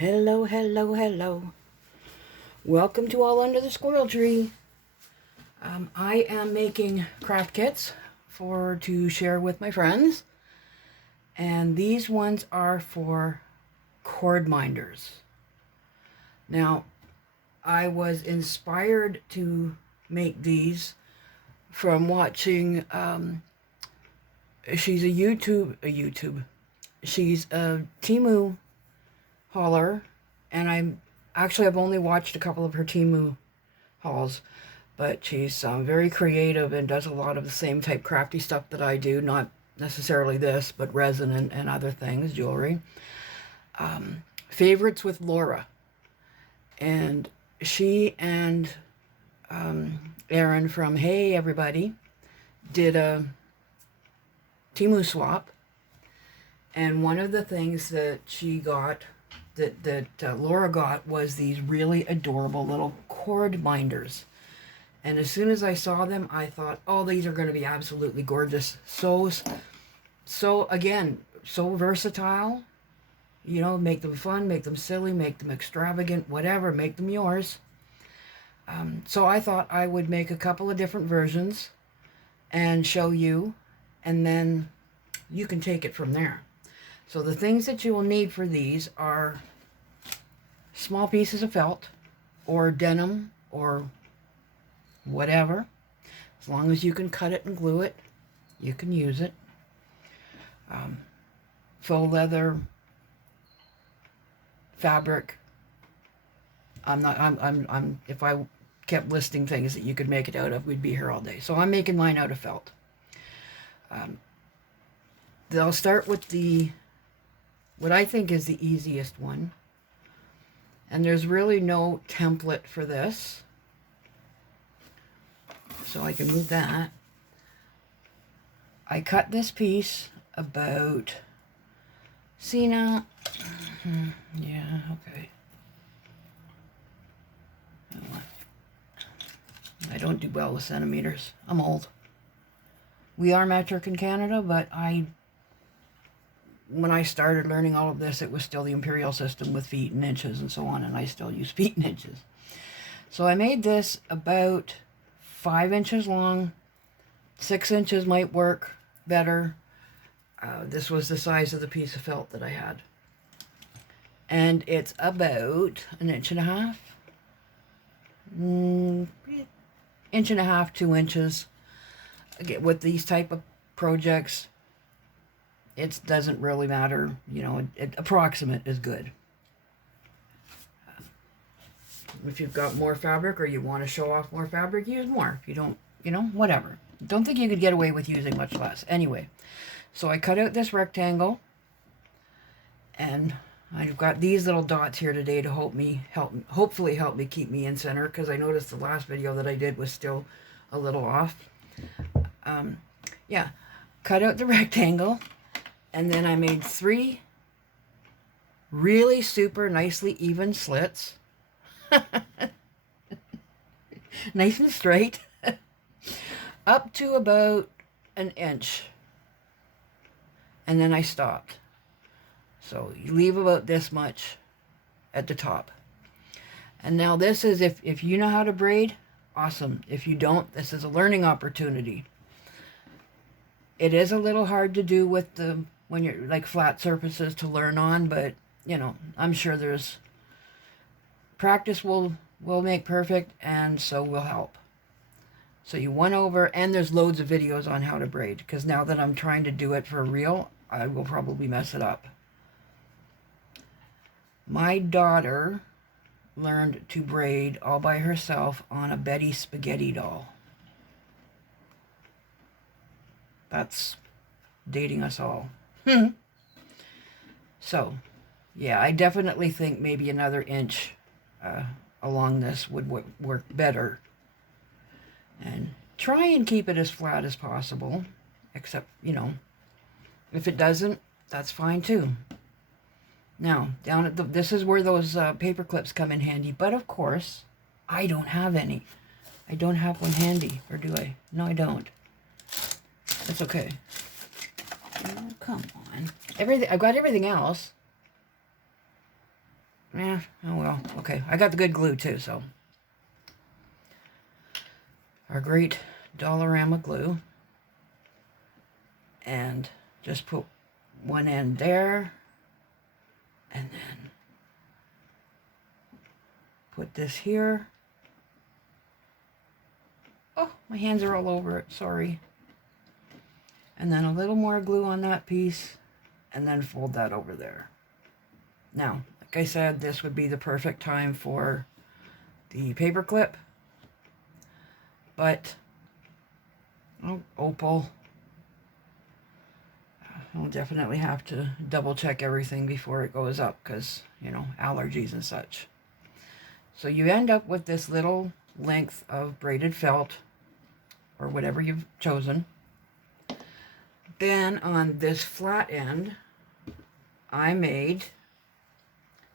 Hello, hello, hello. Welcome to All Under the Squirrel Tree. I am making craft kits to share with my friends. And these ones are for cord minders. Now, I was inspired to make these from watching, she's she's a Temu hauler, and I've only watched a couple of her Temu hauls, but she's very creative and does a lot of the same type crafty stuff that I do, not necessarily this, but resin and other things, jewelry. Favorites with Laura, and she and Erin from Hey Everybody did a Temu swap, and one of the things that she got that Laura got was these really adorable little cord minders. And as soon as I saw them, I thought, oh, these are going to be absolutely gorgeous. Again, so versatile. You know, make them fun, make them silly, make them extravagant, whatever, make them yours. So I thought I would make a couple of different versions and show you, and then you can take it from there. So the things that you will need for these are small pieces of felt or denim or whatever. As long as you can cut it and glue it, you can use it. Faux leather, fabric. If I kept listing things that you could make it out of, we'd be here all day. So I'm making mine out of felt. I'll start with what I think is the easiest one. And there's really no template for this. So I can move that. I cut this piece about, see now, yeah, okay. I don't do well with centimeters. I'm old. We are metric in Canada, but when I started learning all of this, it was still the imperial system with feet and inches and so on, and I still use feet and inches. So I made this about 5 inches long. 6 inches might work better. This was the size of the piece of felt that I had. And it's about 1.5 inches, 2 inches. Again, with these type of projects, it doesn't really matter, you know, approximate is good. If you've got more fabric or you want to show off more fabric, use more. If you don't, you know, whatever. Don't think you could get away with using much less. Anyway, so I cut out this rectangle, and I've got these little dots here today to hopefully help me keep me in center, because I noticed the last video that I did was still a little off. Yeah, cut out the rectangle. And then I made 3 really super nicely even slits. Nice and straight. Up to about 1 inch. And then I stopped. So you leave about this much at the top. And now this is, if you know how to braid, awesome. If you don't, this is a learning opportunity. It is a little hard to do with when you're like flat surfaces to learn on, but you know, I'm sure there's practice will make perfect, and so will help. So you went over, and there's loads of videos on how to braid, because now that I'm trying to do it for real, I will probably mess it up. My daughter learned to braid all by herself on a Betty Spaghetti doll. That's dating us all. So, yeah, I definitely think maybe another inch along this would work better. And try and keep it as flat as possible. Except, you know, if it doesn't, that's fine too. Now, down at this is where those paper clips come in handy. But of course, I don't have any. I don't have one handy, or do I? No, I don't. That's okay. Oh, come on. I've got everything else. Yeah, oh well, okay. I got the good glue too, so. Our great Dollarama glue. And just put one end there. And then put this here. Oh, my hands are all over it, sorry. And then a little more glue on that piece. And then fold that over there. Now, like I said, this would be the perfect time for the paper clip. But, oh, opal. I'll definitely have to double check everything before it goes up because, you know, allergies and such. So you end up with this little length of braided felt or whatever you've chosen. Then on this flat end, I made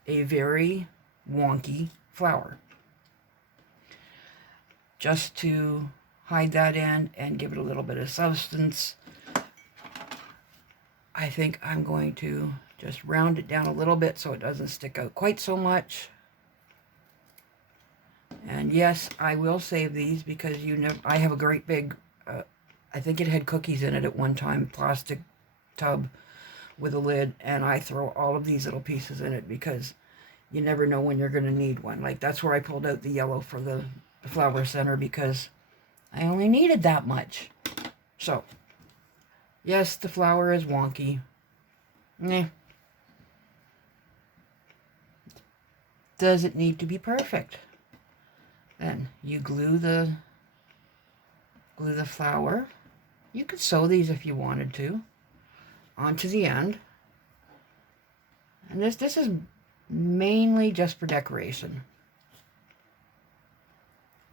a very wonky flower just to hide that end and give it a little bit of substance. I think I'm going to just round it down a little bit so it doesn't stick out quite so much. And yes, I will save these because I have a great big, I think it had cookies in it at one time, plastic tub with a lid, and I throw all of these little pieces in it because you never know when you're going to need one. Like that's where I pulled out the yellow for the flower center because I only needed that much. So, yes, the flower is wonky. Nah. Does it need to be perfect? Then you glue the flower. You could sew these if you wanted to onto the end. And this is mainly just for decoration.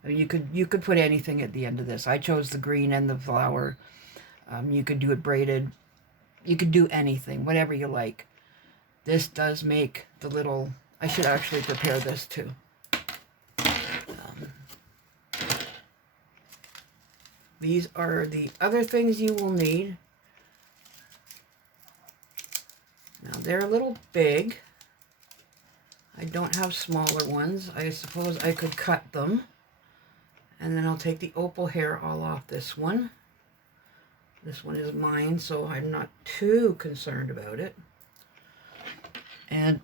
You could put anything at the end of this. I chose the green and the flower. You could do it braided. You could do anything, whatever you like. This does make the little... I should actually prepare this too. These are the other things you will need. Now they're a little big. I don't have smaller ones. I suppose I could cut them. And then I'll take the opal hair all off this one. This one is mine, so I'm not too concerned about it. And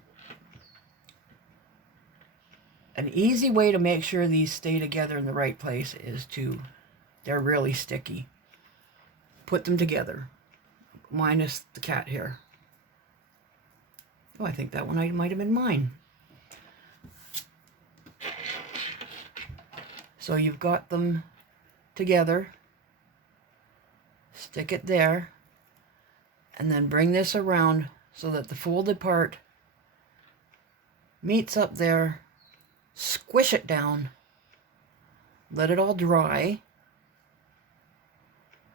an easy way to make sure these stay together in the right place is they're really sticky. Put them together, minus the cat hair. Oh, I think that one might have been mine. So you've got them together. Stick it there. And then bring this around so that the folded part meets up there. Squish it down. Let it all dry.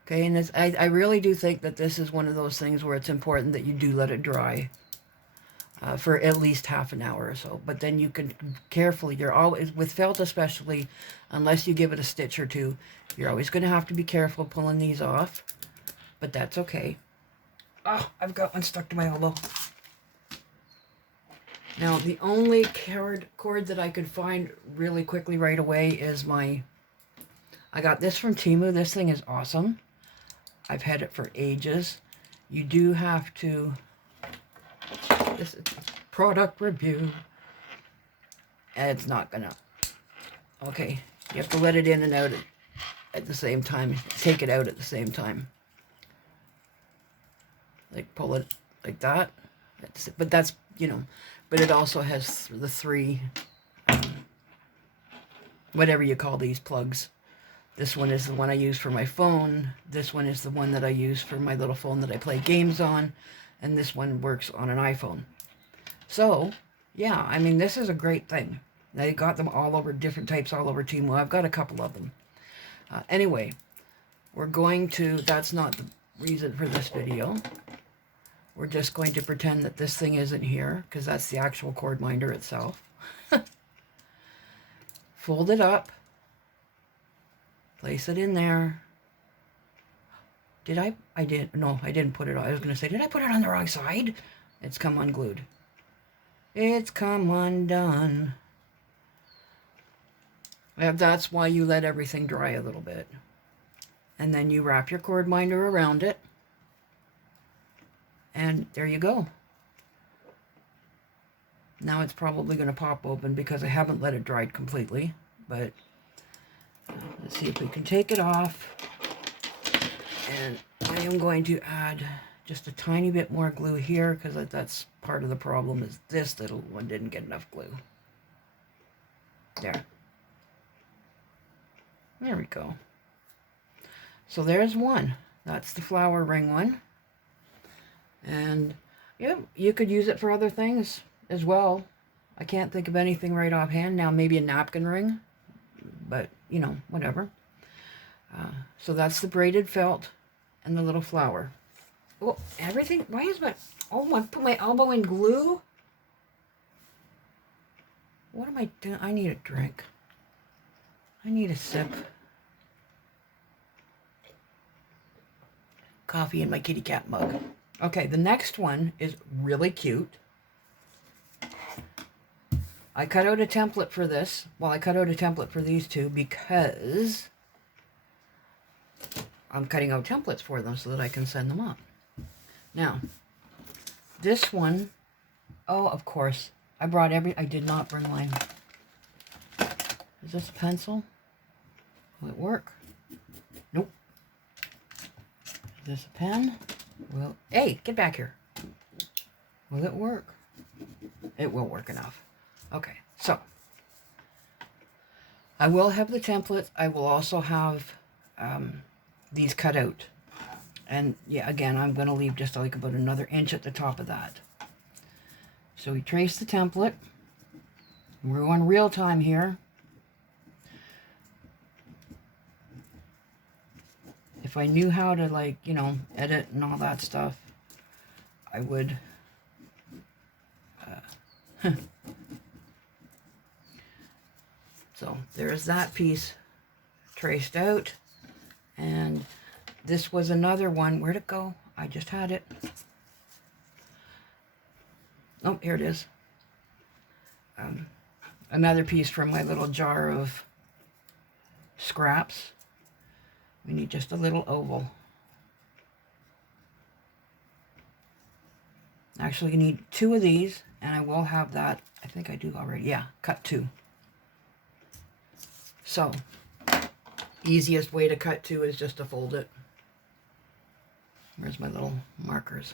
Okay, and I really do think that this is one of those things where it's important that you do let it dry for at least half an hour or so. But then you can carefully, you're always, with felt especially, unless you give it a stitch or two, you're always going to have to be careful pulling these off. But that's okay. Oh, I've got one stuck to my elbow. Now, the only cord that I could find really quickly right away is I got this from Temu. This thing is awesome. I've had it for ages. You do have to, this is product review. And it's not gonna, okay. You have to let it in and out at the same time. Take it out at the same time. Like pull it like that. But that's, you know, but it also has the three, whatever you call these plugs. This one is the one I use for my phone. This one is the one that I use for my little phone that I play games on. And this one works on an iPhone. So, yeah, I mean, this is a great thing. They got them all over, different types all over Temu. I've got a couple of them. Anyway, we're going to, that's not the reason for this video. We're just going to pretend that this thing isn't here, because that's the actual cord minder itself. Fold it up. Place it in there. Did I? I did. No, I didn't put it on. I was going to say, did I put it on the wrong side? It's come unglued. It's come undone. And that's why you let everything dry a little bit. And then you wrap your cord minder around it. And there you go. Now it's probably going to pop open because I haven't let it dry completely. But let's see if we can take it off. And I am going to add just a tiny bit more glue here because that's part of the problem, is this little one didn't get enough glue. There. There we go. So there's one. That's the flower ring one. And yeah, you could use it for other things as well. I can't think of anything right offhand now. Maybe a napkin ring, but you know, whatever. So that's the braided felt and the little flower. Oh, everything. Why is my... Oh, I put my elbow in glue? What am I doing? I need a drink. I need a sip. Coffee in my kitty cat mug. Okay, the next one is really cute. I cut out a template for this. Well, I cut out a template for these two because I'm cutting out templates for them so that I can send them up. Now, this one, oh, of course, I did not bring mine. Is this a pencil? Will it work? Nope. Is this a pen? Well, hey, get back here. Will it work? It will work enough. Okay, so I will have the templates. I will also have these cut out. And yeah, again, I'm going to leave just like about another inch at the top of that. So we trace the template. We're on real time here. If I knew how to, like, you know, edit and all that stuff, I would. So there's that piece traced out. And this was another one. Where'd it go? I just had it. Oh, here it is. Another piece from my little jar of scraps. We need just a little oval. Actually, you need 2 of these, and I will have that. I think I do already. Yeah, cut 2. So, easiest way to cut 2 is just to fold it. Where's my little markers?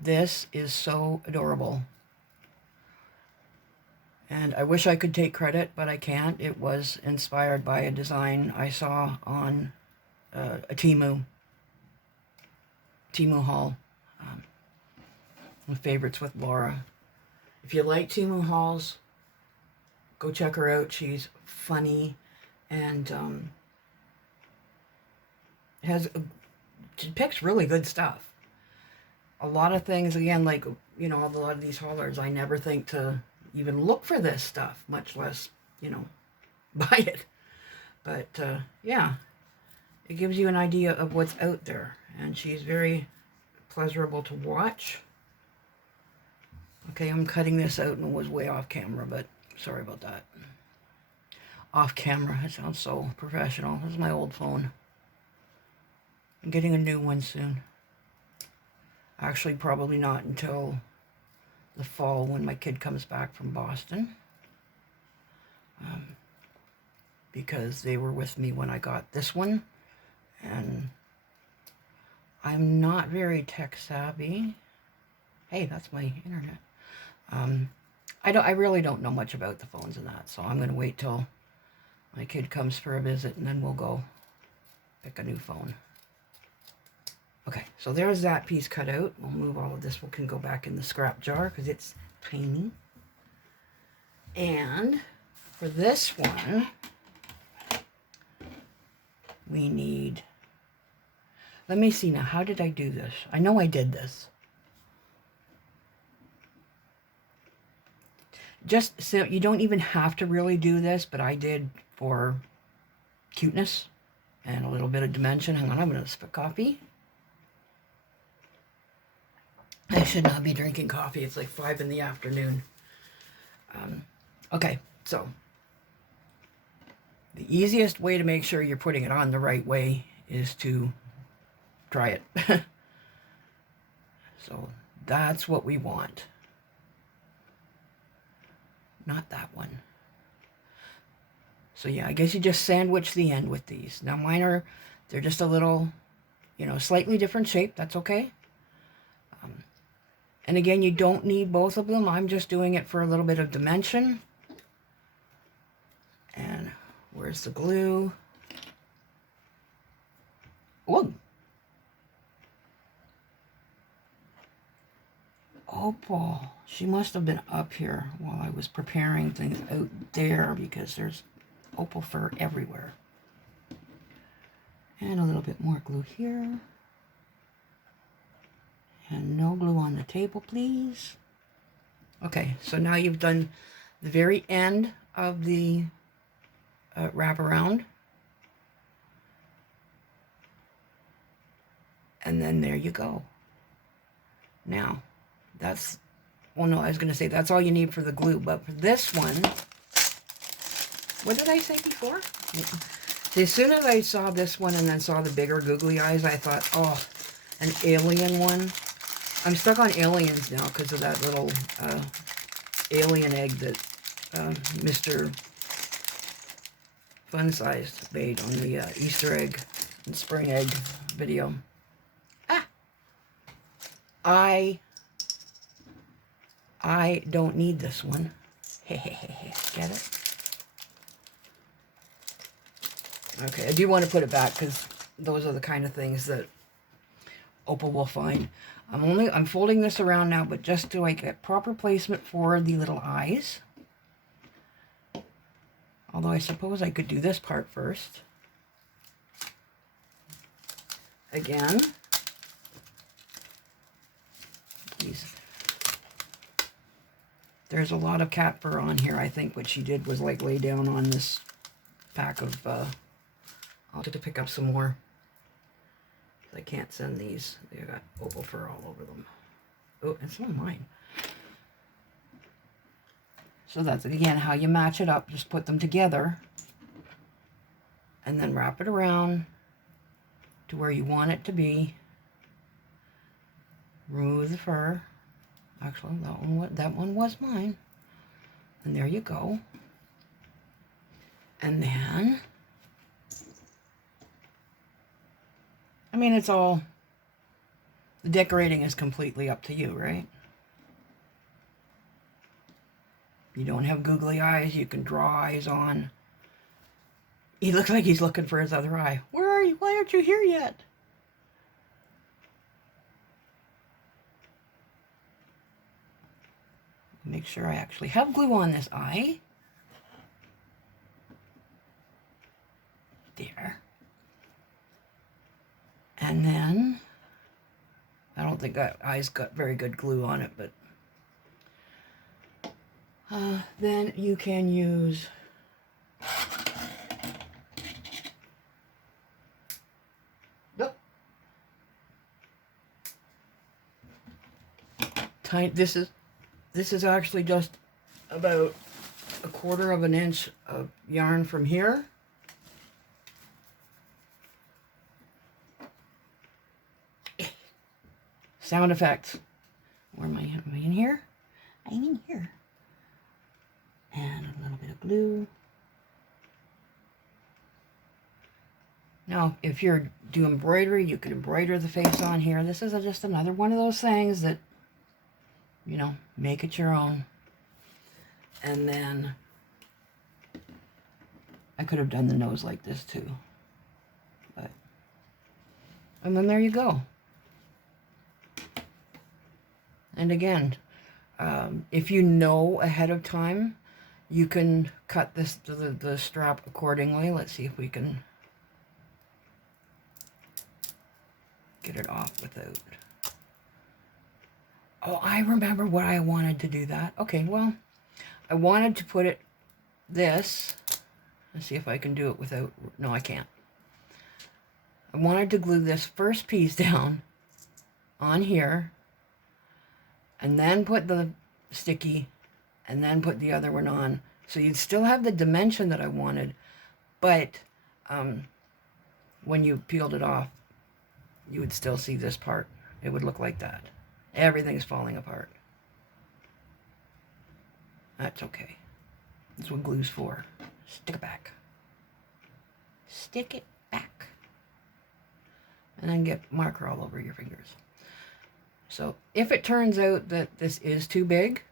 This is so adorable. And I wish I could take credit, but I can't. It was inspired by a design I saw on a Temu haul. Favorites with Laura. If you like Temu hauls, go check her out. She's funny and she picks really good stuff. A lot of things, again, like, you know, a lot of these haulers, I never think to even look for this stuff, much less, you know, buy it. But yeah, it gives you an idea of what's out there, and she's very pleasurable to watch. Okay, I'm cutting this out and it was way off camera, but sorry about that. Off camera, it sounds so professional. This is my old phone. I'm getting a new one soon. Actually, probably not until the fall when my kid comes back from Boston. Because they were with me when I got this one. And I'm not very tech savvy. Hey, that's my internet. I really don't know much about the phones and that, so I'm going to wait till my kid comes for a visit and then we'll go pick a new phone. Okay, so there's that piece cut out. We'll move all of this. We can go back in the scrap jar because it's tiny. And for this one, we need... Let me see now. How did I do this? I know I did this. Just so you don't even have to really do this, but I did for cuteness and a little bit of dimension. Hang on, I'm going to sip coffee. I should not be drinking coffee. It's like 5 in the afternoon. Okay, so the easiest way to make sure you're putting it on the right way is to try it. So that's what we want. Not that one. So yeah, I guess you just sandwich the end with these. Now mine are, they're just a little, you know, slightly different shape. That's okay. And again, you don't need both of them. I'm just doing it for a little bit of dimension. And where's the glue? Oh. Opal. She must have been up here while I was preparing things out there because there's opal fur everywhere. And a little bit more glue here. And no glue on the table, please. Okay, so now you've done the very end of the wraparound. And then there you go. Now, that's, well, no, I was going to say that's all you need for the glue. But for this one, what did I say before? See, as soon as I saw this one and then saw the bigger googly eyes, I thought, oh, an alien one. I'm stuck on aliens now because of that little alien egg that Mr. Fun-Sized made on the Easter egg and spring egg video. I don't need this one. Get it? Okay, I do want to put it back because those are the kind of things that Opal will find. I'm folding this around now, but just to like get proper placement for the little eyes. Although I suppose I could do this part first. Again. These. There's a lot of cat fur on here. I think what she did was like lay down on this pack of, I'll have to pick up some more. I can't send these. They've got opal fur all over them. Oh, and some of mine. So that's, again, how you match it up. Just put them together. And then wrap it around to where you want it to be. Remove the fur. Actually, that one was mine. And there you go. And then, I mean, it's all, the decorating is completely up to you, right? You don't have googly eyes, you can draw eyes on. He looks like he's looking for his other eye. Where are you? Why aren't you here yet? Make sure I actually have glue on this eye. There. And then, I don't think that eye's got very good glue on it, but then you can use this is actually just about 1/4 of an inch of yarn from here. Sound effects. Where am I? Am I in here? I'm in here. And a little bit of glue. Now, if you're doing embroidery, you can embroider the face on here. This is just another one of those things that, you know, make it your own. And then I could have done the nose like this too. But, and then there you go. And again, if you know ahead of time, you can cut the strap accordingly. Let's see if we can get it off without. Oh, I remember what I wanted to do that. Okay, well, I wanted to put it this. Let's see if I can do it without, no, I can't. I wanted to glue this first piece down on here and then put the sticky, and then put the other one on. So you'd still have the dimension that I wanted, but when you peeled it off, you would still see this part. It would look like that. Everything's falling apart. That's okay. That's what glue's for. Stick it back. Stick it back. And then get marker all over your fingers. So if it turns out that this is too big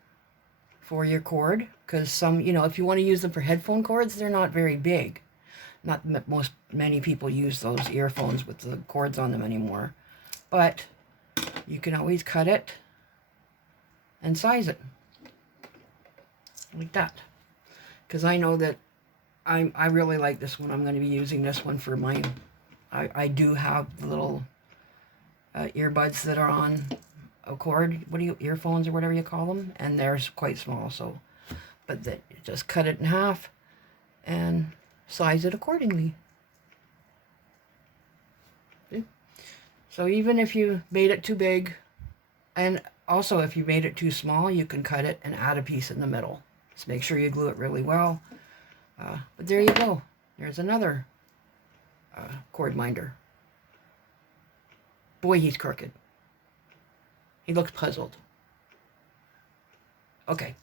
for your cord, because some, you know, if you want to use them for headphone cords, they're not very big. Not many people use those earphones with the cords on them anymore. But you can always cut it and size it. Like that. Because I know that I really like this one. I'm going to be using this one for my... I do have the little earbuds that are on a cord. What do you... earphones or whatever you call them. And they're quite small, so... But just cut it in half and size it accordingly. See? So even if you made it too big, and also if you made it too small, you can cut it and add a piece in the middle. Just make sure you glue it really well. But there you go. There's another cord minder. Boy, he's crooked. He looks puzzled. Okay.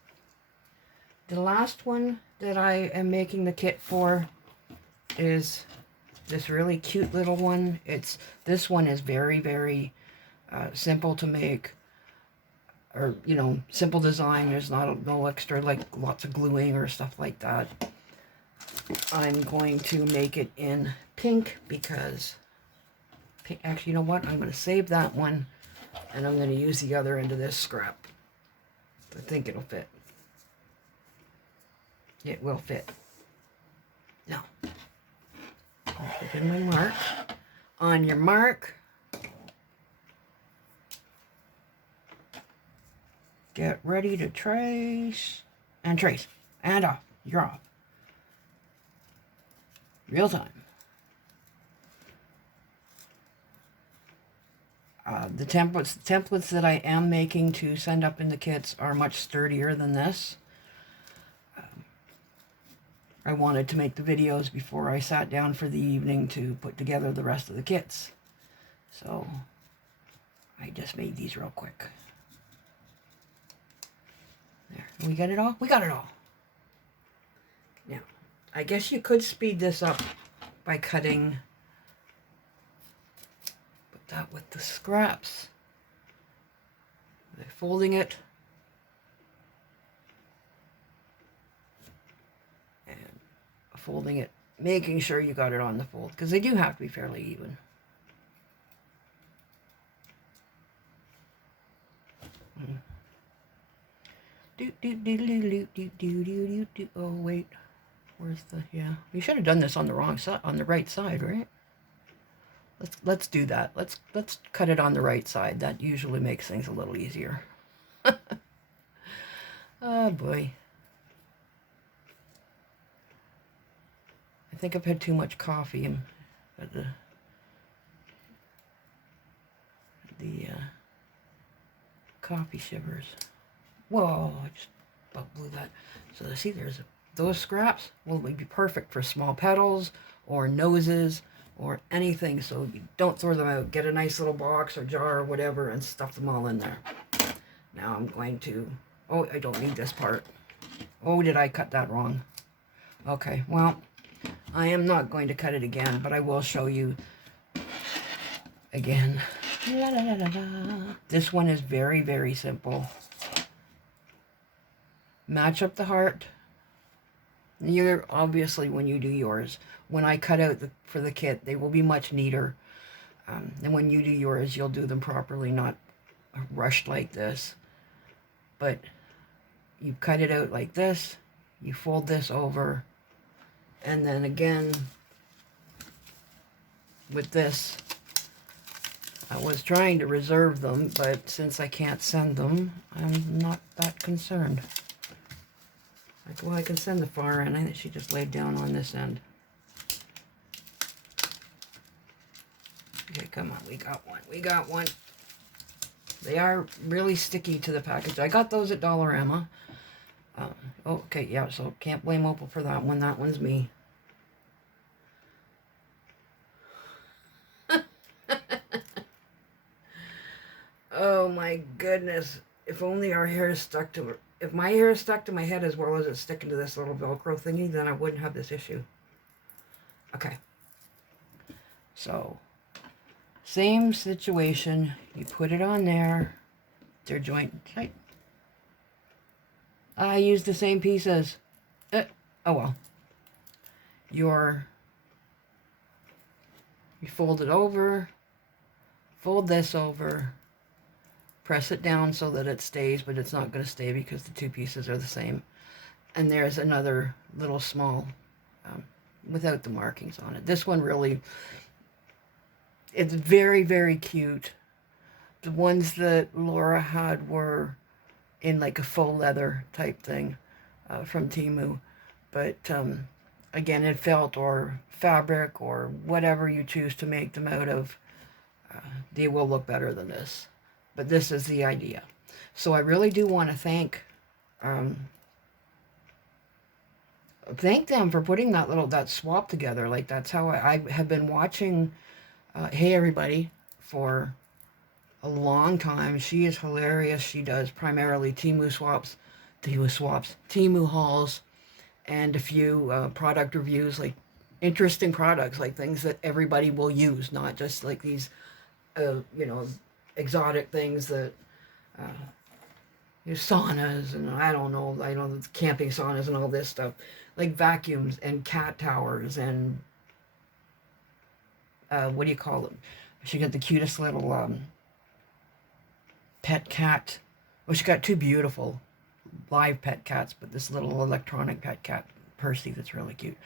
The last one that I am making the kit for is this really cute little one. This one is very, very simple to make. Or, you know, simple design. There's no extra, like, lots of gluing or stuff like that. I'm going to make it in pink because... Actually, you know what? I'm going to save that one. And I'm going to use the other end of this scrap. I think it'll fit. It will fit. Now, I'll put in my mark. On your mark... Get ready to trace, and off. You're off. Real time. The templates that I am making to send up in the kits are much sturdier than this. I wanted to make the videos before I sat down for the evening to put together the rest of the kits. So I just made these real quick. There. We got it all? We got it all. Now, I guess you could speed this up by cutting... Put that with the scraps. Folding it. And folding it. Making sure you got it on the fold. Because they do have to be fairly even. Oh wait, where's the... Yeah, we should have done this on the wrong side, on the right side, right? Let's do that. Let's cut it on the right side. That usually makes things a little easier. Oh boy, I think I've had too much coffee and the coffee shivers. Whoa, I just about blew that. So see, those scraps will be perfect for small petals or noses or anything. So you don't throw them out. Get a nice little box or jar or whatever and stuff them all in there. Now I'm going to... Oh, I don't need this part. Oh, did I cut that wrong? Okay, well, I am not going to cut it again, but I will show you again. La, la, la, la, la. This one is very, very simple. Match up the heart. You're obviously, when you do yours, when I cut out for the kit, they will be much neater. And when you do yours, you'll do them properly, not rushed like this. But you cut it out like this, you fold this over, and then again with this, I was trying to reserve them, but since I can't send them, I'm not that concerned. Like, well, I can send the far end. I think she just laid down on this end. Okay, come on, we got one. We got one. They are really sticky to the package. I got those at Dollarama. Okay, yeah, so can't blame Opal for that one. That one's me. Oh my goodness. If only our hair is stuck to... If my hair is stuck to my head as well as it's sticking to this little Velcro thingy, then I wouldn't have this issue. Okay. So, same situation. You put it on there. They're joint tight. I used the same pieces. Oh well. You fold it over. Fold this over. Press it down so that it stays, but it's not going to stay because the two pieces are the same. And there's another little small, without the markings on it. This one really, it's very, very cute. The ones that Laura had were in like a faux leather type thing from Temu. But again, in felt or fabric or whatever you choose to make them out of, they will look better than this. But this is the idea. So I really do want to thank them for putting that swap together. Like, that's how I have been watching Hey Everybody for a long time. She is hilarious. She does primarily Temu hauls, and a few product reviews, like interesting products, like things that everybody will use, not just like these, exotic things that, saunas and I don't know camping saunas and all this stuff, like vacuums and cat towers and what do you call them? She got the cutest little pet cat. Well, she got two beautiful live pet cats, but this little electronic pet cat, Percy, that's really cute.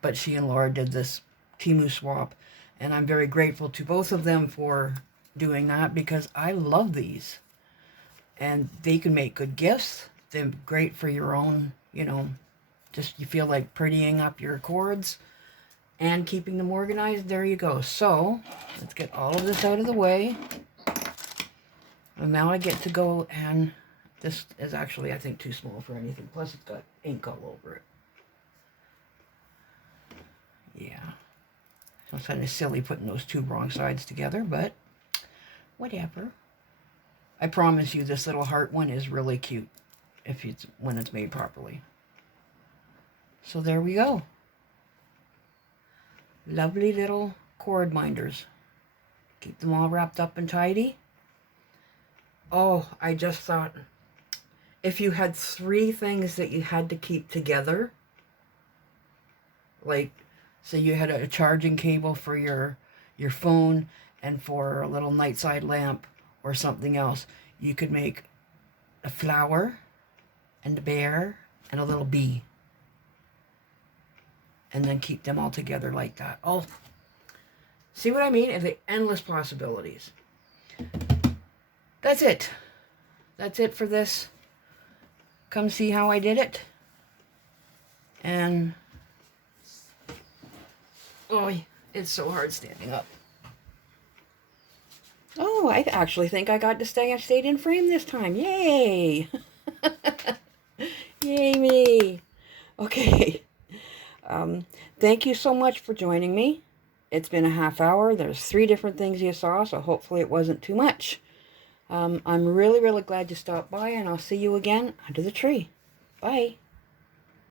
But she and Laura did this Temu swap, and I'm very grateful to both of them for doing that, because I love these. And they can make good gifts. They're great for your own, just you feel like prettying up your cords and keeping them organized. There you go. So, let's get all of this out of the way. And now I get to go, and this is actually, I think, too small for anything. Plus, it's got ink all over it. Yeah. So it's kind of silly putting those two wrong sides together, but whatever. I promise you this little heart one is really cute when it's made properly. So there we go. Lovely little cord minders. Keep them all wrapped up and tidy. Oh, I just thought, if you had 3 things that you had to keep together, like, say you had a charging cable for your phone and for a little nightside lamp or something else, you could make a flower and a bear and a little bee. And then keep them all together like that. Oh, see what I mean? It's the endless possibilities. That's it. That's it for this. Come see how I did it. And, oh, it's so hard standing up. Oh, I actually think I got to stayed in frame this time. Yay! Yay me! Okay. Thank you so much for joining me. It's been a half hour. There's 3 different things you saw, so hopefully it wasn't too much. I'm really, really glad you stopped by, and I'll see you again under the tree. Bye.